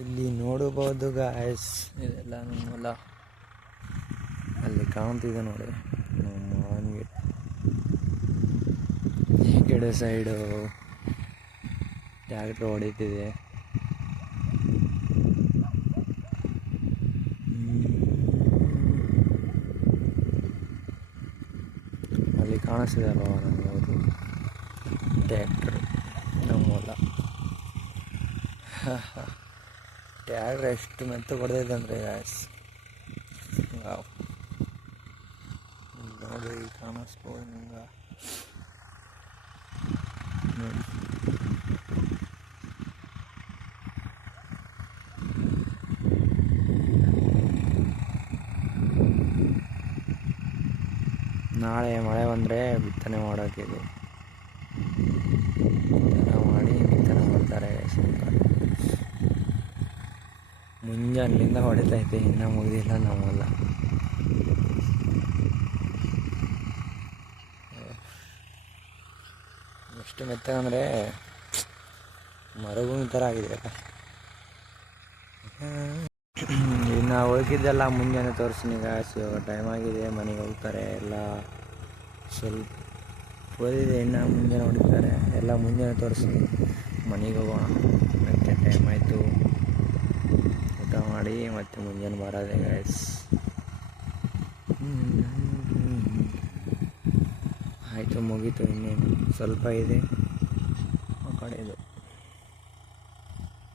ಇಲ್ಲಿ ನೋಡಬಹುದು ಗಾಯ್ಸ್, ಇದೆಲ್ಲ ನಮ್ಮ ಹೊಲ. ಅಲ್ಲಿ ಕಾಣ್ತಿದೆ ನೋಡಿ ನಮ್ಮ ಮಾವನಿಗೆ. ಈ ಕಡೆ ಸೈಡು ಟ್ಯಾಕ್ಟ್ರ್ ಹೊಡಿತಿದೆ. ಅಲ್ಲಿ ಕಾಣಿಸ್ತಿದೆ ಅಲ್ವಾ ನನಗೆ ಅವರು ಟ್ಯಾಕ್ಟ್ರ್ ನಮ್ಮ ಹೊಲ. ಟ್ಯಾಕ್ಟ್ರ್ ಎಷ್ಟು ಮೆತ್ತ ಹೊಡೆದೈತೆ ಅಂದರೆ ಗಾಯ್ಸ್, ನೋಡಿ ಕಾಣಿಸ್ಬೋದು ನಿಮ್ಗೆ ನೋಡಿ. ನಾಳೆ ಮಳೆ ಬಂದರೆ ಬಿತ್ತನೆ ಮಾಡೋಕ್ಕಿದೆ. ಮಾಡಿ ಬಿತ್ತನೆ ಮಾಡ್ತಾರೆ. ಮುಂಜಾನೆಯಿಂದ ಹೊಡಿತೈತೆ, ಇನ್ನೂ ಮುಗಿದಿಲ್ಲ ನಾವೆಲ್ಲ. ಎಷ್ಟು ಮೆತ್ತಗಂದರೆ ಮರುಭೂಮಿ ಥರ ಆಗಿದೆ. ಇನ್ನು ಉಳ್ಕಿದ್ದೆಲ್ಲ ಮುಂಜಾನೆ ತೋರಿಸ್ತೀನಿ ಗಾಯ್ಸ್. ಇವಾಗ ಟೈಮ್ ಆಗಿದೆ, ಮನೆಗೆ ಹೋಗ್ತಾರೆ ಎಲ್ಲ. ಸ್ವಲ್ಪ ಓದಿದೆ, ಇನ್ನು ಮುಂಜಾನೆ ಹೊಡಿತಾರೆ ಎಲ್ಲ. ಮುಂಜಾನೆ ತೋರಿಸ್ತೀನಿ, ಮನೆಗೆ ಹೋಗೋಣ. ಮತ್ತೆ ಟೈಮ್ ಆಯಿತು, ಊಟ ಮಾಡಿ ಮತ್ತೆ ಮುಂಜಾನೆ ಬರೋದೆ ಗಾಯ್ಸ್. ಆಯಿತು, ಮುಗೀತು. ಇನ್ನೇನು ಸ್ವಲ್ಪ ಇದೆ ಆ ಕಡೆದು.